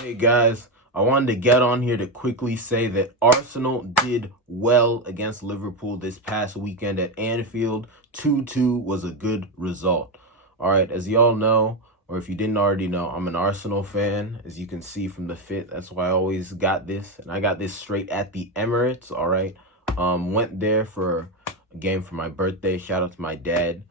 Hey guys, I wanted to get on here to quickly say that Arsenal did well against Liverpool this past weekend at Anfield. 2-2 was a good result. All right, as y'all know, or if you didn't already know, I'm an Arsenal fan, as you can see from the fit. That's why I always got this, and I got this straight at the Emirates. All right, went there for a game for my birthday. Shout out to my dad.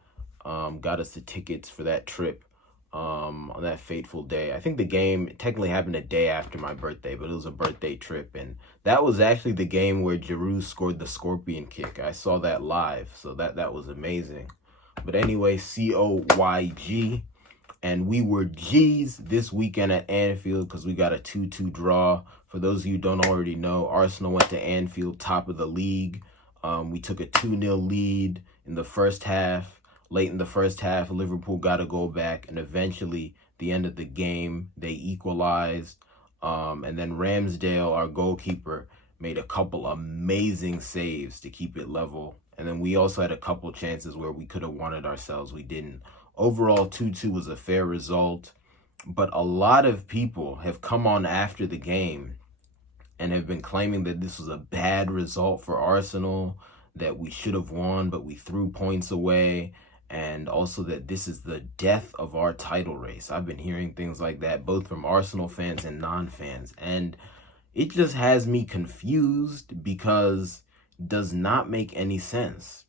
Got us the tickets for that trip on that fateful day. I think the game technically happened a day after my birthday, but it was a birthday trip, and that was actually the game where Giroud scored the scorpion kick. I saw that live, so that was amazing. But anyway, COYG, and we were G's this weekend at Anfield because we got a 2-2 draw. For those of you who don't already know, Arsenal went to Anfield, top of the league. We took a 2-0 lead in the first half. Late in the first half, Liverpool got to go back, and eventually, the end of the game, they equalized. And then Ramsdale, our goalkeeper, made a couple amazing saves to keep it level. And then we also had a couple chances where we could have won it ourselves. We didn't. Overall, 2-2 was a fair result. But a lot of people have come on after the game and have been claiming that this was a bad result for Arsenal, that we should have won, but we threw points away, and also that this is the death of our title race. I've been hearing things like that, both from Arsenal fans and non-fans, and it just has me confused because it does not make any sense.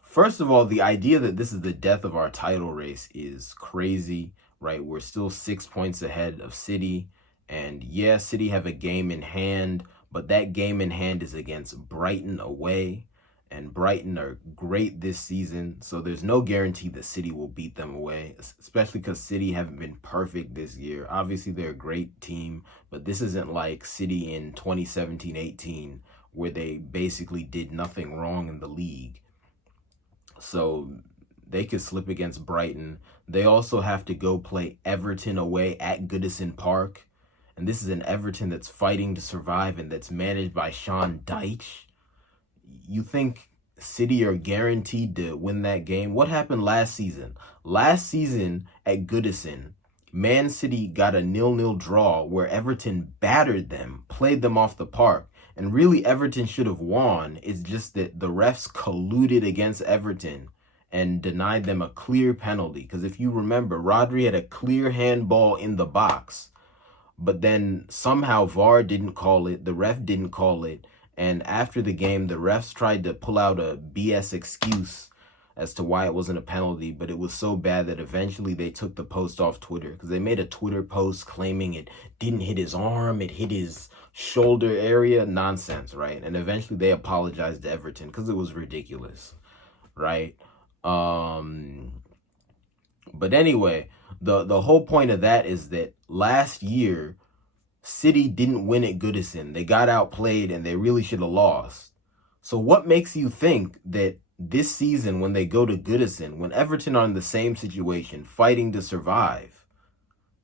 First of all, the idea that this is the death of our title race is crazy, right? We're still 6 points ahead of City, and yeah, City have a game in hand, but that game in hand is against Brighton away. And Brighton are great this season, so there's no guarantee that City will beat them away, especially because City haven't been perfect this year. Obviously, they're a great team, but this isn't like City in 2017-18, where they basically did nothing wrong in the league. So they could slip against Brighton. They also have to go play Everton away at Goodison Park, and this is an Everton that's fighting to survive and that's managed by Sean Dyche. You think City are guaranteed to win that game? What happened last season? Last season at Goodison, Man City got a 0-0 draw where Everton battered them, played them off the park. And really, Everton should have won. It's just that the refs colluded against Everton and denied them a clear penalty. Because if you remember, Rodri had a clear handball in the box, but then somehow VAR didn't call it, the ref didn't call it. And after the game, the refs tried to pull out a BS excuse as to why it wasn't a penalty, but it was so bad that eventually they took the post off Twitter because they made a Twitter post claiming it didn't hit his arm, it hit his shoulder area. Nonsense, right? And eventually they apologized to Everton because it was ridiculous, right? But anyway, the whole point of that is that last year, City didn't win at Goodison. They got outplayed and they really should have lost. So what makes you think that this season when they go to Goodison, when Everton are in the same situation, fighting to survive,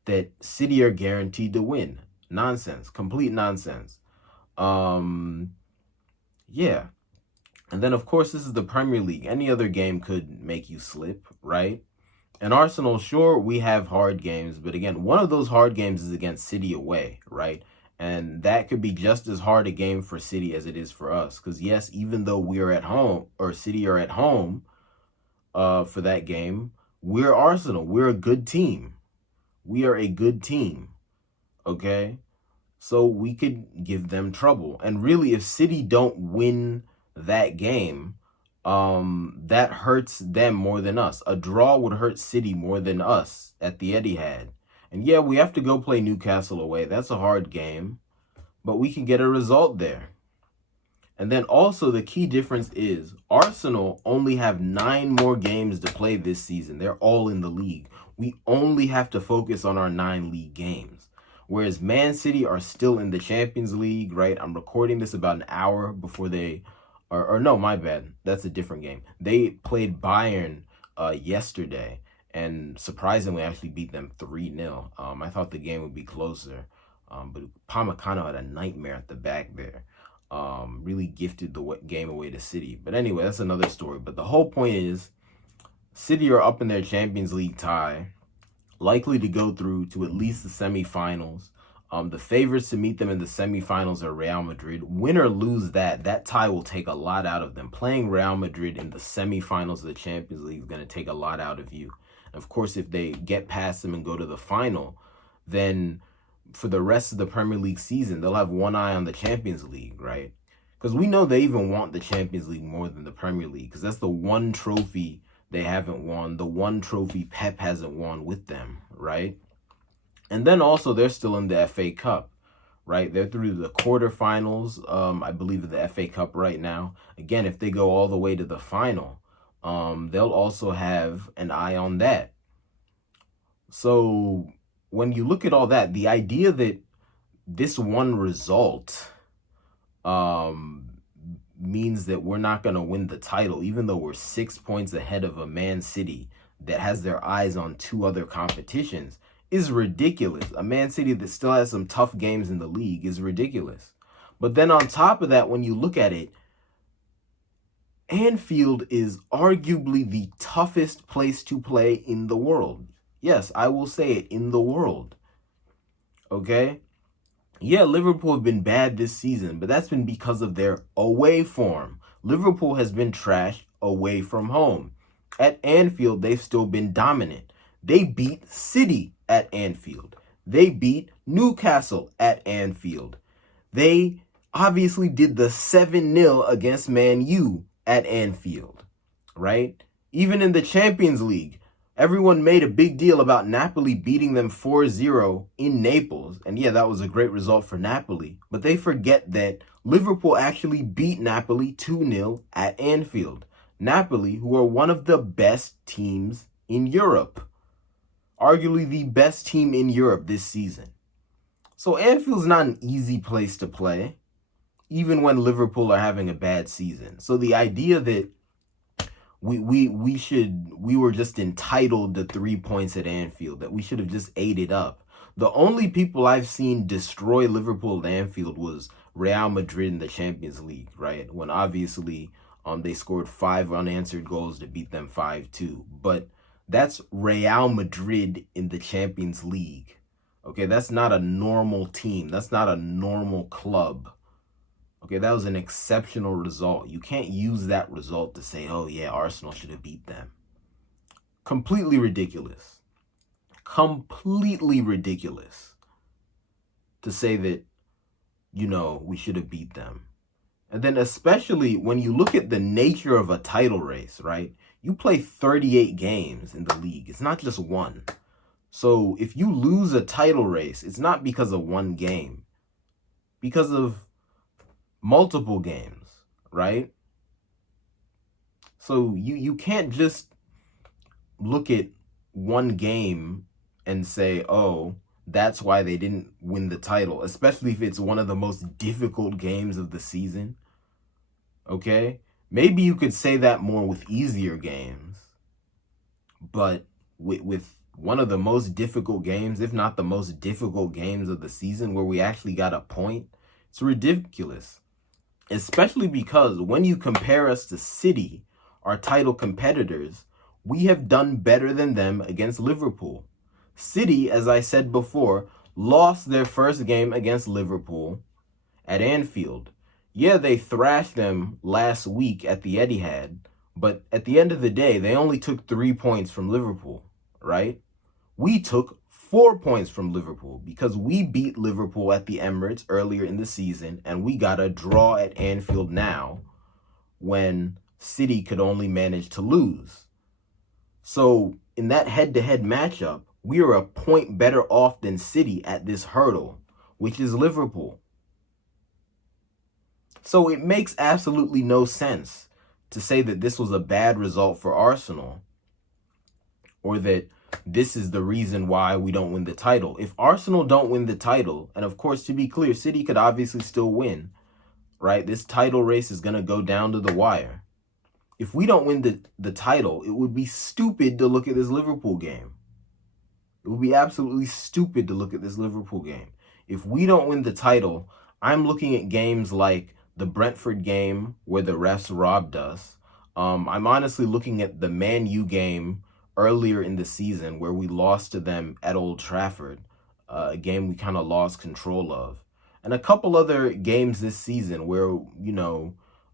that City are guaranteed to win? Nonsense. Complete nonsense. Yeah. And then, of course, this is the Premier League. Any other game could make you slip, right? And Arsenal, sure, we have hard games, but again, one of those hard games is against City away, right? And that could be just as hard a game for City as it is for us. Because yes, even though we are at home, or City are at home for that game, we're Arsenal. We're a good team. We are a good team, okay? So we could give them trouble. And really, if City don't win that game, that hurts them more than us. A draw would hurt City more than us at the Etihad. And yeah, we have to go play Newcastle away. That's a hard game, but we can get a result there. And then also the key difference is Arsenal only have 9 more games to play this season. They're all in the league. We only have to focus on our 9 league games. Whereas Man City are still in the Champions League, right? I'm recording this about an hour before they... Or no, my bad. That's a different game. They played Bayern yesterday and surprisingly actually beat them 3-0. I thought the game would be closer, but Pamecano had a nightmare at the back there. Really gifted the game away to City. But anyway, that's another story. But the whole point is City are up in their Champions League tie, likely to go through to at least the semifinals. The favorites to meet them in the semifinals are Real Madrid. Win or lose that tie will take a lot out of them. Playing Real Madrid in the semifinals of the Champions League is going to take a lot out of you. And of course, if they get past them and go to the final, then for the rest of the Premier League season, they'll have one eye on the Champions League, right? Because we know they even want the Champions League more than the Premier League, because that's the one trophy they haven't won, the one trophy Pep hasn't won with them, right? And then also they're still in the FA Cup, right? They're through the quarterfinals, I believe, of the FA Cup right now. Again, if they go all the way to the final, they'll also have an eye on that. So when you look at all that, the idea that this one result means that we're not going to win the title, even though we're 6 points ahead of a Man City that has their eyes on two other competitions, is ridiculous. A Man City that still has some tough games in the league is ridiculous. But then on top of that, when you look at it, Anfield is arguably the toughest place to play in the world. Yes, I will say it, in the world. Okay? Yeah, Liverpool have been bad this season, but that's been because of their away form. Liverpool has been trash away from home. At Anfield, they've still been dominant. They beat City at Anfield. They beat Newcastle at Anfield. They obviously did the 7-0 against Man U at Anfield, right? Even in the Champions League, everyone made a big deal about Napoli beating them 4-0 in Naples. And yeah, that was a great result for Napoli. But they forget that Liverpool actually beat Napoli 2-0 at Anfield. Napoli, who are one of the best teams in Europe. Arguably the best team in Europe this season. So Anfield's not an easy place to play, even when Liverpool are having a bad season. So the idea that we were just entitled to 3 points at Anfield, that we should have just ate it up. The only people I've seen destroy Liverpool at Anfield was Real Madrid in the Champions League, right? When obviously they scored 5 unanswered goals to beat them 5-2. But that's Real Madrid in the Champions League. Okay, that's not a normal team. That's not a normal club. Okay, that was an exceptional result. You can't use that result to say, oh yeah, Arsenal should have beat them. Completely ridiculous. Completely ridiculous to say that, we should have beat them. And then especially when you look at the nature of a title race, right? You play 38 games in the league. It's not just one. So if you lose a title race, it's not because of one game. Because of multiple games, right? So you can't just look at one game and say, oh, that's why they didn't win the title, especially if it's one of the most difficult games of the season. Okay? Maybe you could say that more with easier games, but with one of the most difficult games, if not the most difficult games of the season, where we actually got a point, it's ridiculous. Especially because when you compare us to City, our title competitors, we have done better than them against Liverpool. City, as I said before, lost their first game against Liverpool at Anfield. Yeah, they thrashed them last week at the Etihad, but at the end of the day, they only took 3 points from Liverpool, right? We took 4 points from Liverpool because we beat Liverpool at the Emirates earlier in the season, and we got a draw at Anfield now when City could only manage to lose. So in that head-to-head matchup, we are a point better off than City at this hurdle, which is Liverpool. So it makes absolutely no sense to say that this was a bad result for Arsenal, or that this is the reason why we don't win the title. If Arsenal don't win the title, and of course, to be clear, City could obviously still win, right? This title race is going to go down to the wire. If we don't win the title, it would be stupid to look at this Liverpool game. It would be absolutely stupid to look at this Liverpool game. If we don't win the title, I'm looking at games like the Brentford game where the refs robbed us. I'm honestly looking at the Man U game earlier in the season where we lost to them at Old Trafford. a game we kind of lost control of. And a couple other games this season where, we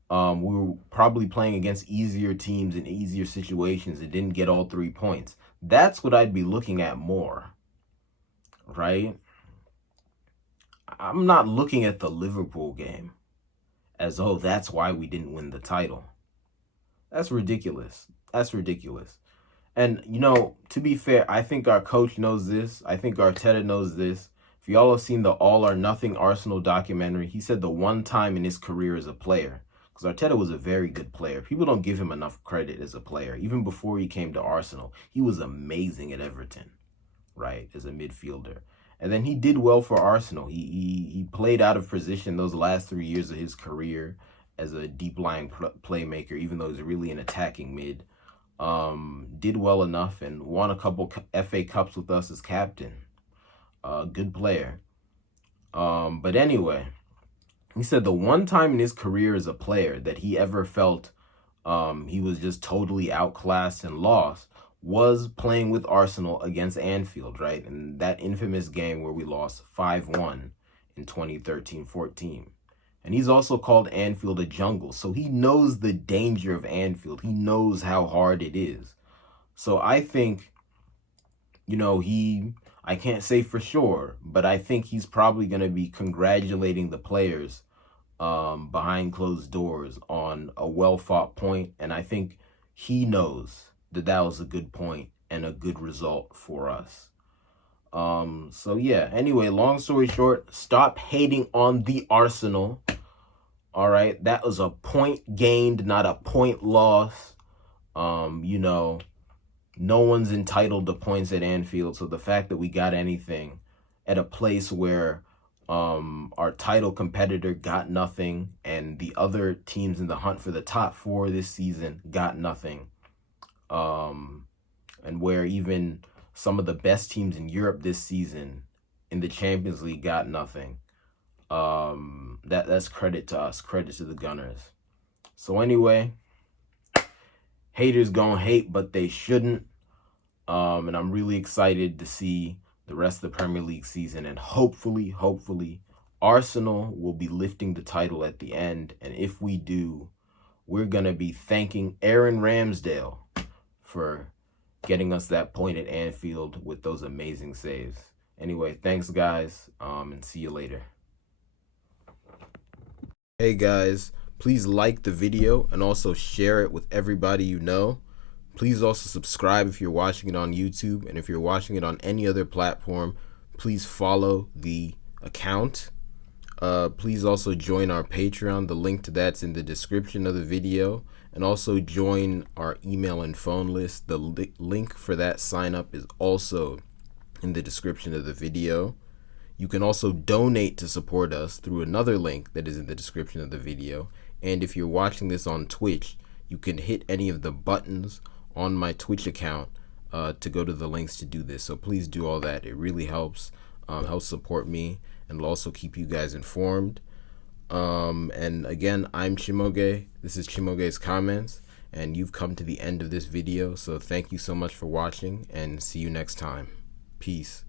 were probably playing against easier teams in easier situations and didn't get all 3 points. That's what I'd be looking at more, right? I'm not looking at the Liverpool game as, oh, that's why we didn't win the title. That's ridiculous. That's ridiculous. And, to be fair, I think our coach knows this. I think Arteta knows this. If y'all have seen the All or Nothing Arsenal documentary, he said the one time in his career as a player, because Arteta was a very good player. People don't give him enough credit as a player. Even before he came to Arsenal, he was amazing at Everton, right, as a midfielder. And then he did well for Arsenal. He played out of position those last 3 years of his career as a deep-lying playmaker, even though he's really an attacking mid. Did well enough and won a couple FA Cups with us as captain. Good player. But anyway, he said the one time in his career as a player that he ever felt he was just totally outclassed and lost was playing with Arsenal against Anfield, right? And that infamous game where we lost 5-1 in 2013-14. And he's also called Anfield a jungle. So he knows the danger of Anfield. He knows how hard it is. So I think, I can't say for sure, but I think he's probably going to be congratulating the players behind closed doors on a well-fought point. And I think he knows that that was a good point and a good result for us. So yeah, anyway, long story short, stop hating on the Arsenal. All right, that was a point gained, not a point loss. No one's entitled to points at Anfield. So the fact that we got anything at a place where our title competitor got nothing and the other teams in the hunt for the top 4 this season got nothing, and where even some of the best teams in Europe this season in the Champions League got nothing. That's credit to us, credit to the Gunners. So anyway, haters gonna hate, but they shouldn't. And I'm really excited to see the rest of the Premier League season, and hopefully, Arsenal will be lifting the title at the end. And if we do, we're gonna be thanking Aaron Ramsdale for getting us that point at Anfield with those amazing saves. Anyway, thanks guys, and see you later. Hey guys, please like the video and also share it with everybody you know. Please also subscribe if you're watching it on YouTube, and if you're watching it on any other platform, please follow the account. Please also join our Patreon. The link to that's in the description of the video. And also join our email and phone list. The link for that sign up is also in the description of the video. You can also donate to support us through another link that is in the description of the video. And if you're watching this on Twitch, you can hit any of the buttons on my Twitch account to go to the links to do this. So please do all that. It really helps support me, and will also keep you guys informed. And again, I'm Chimoge. This is Chimoge's Comments, and you've come to the end of this video. So thank you so much for watching, and see you next time. Peace.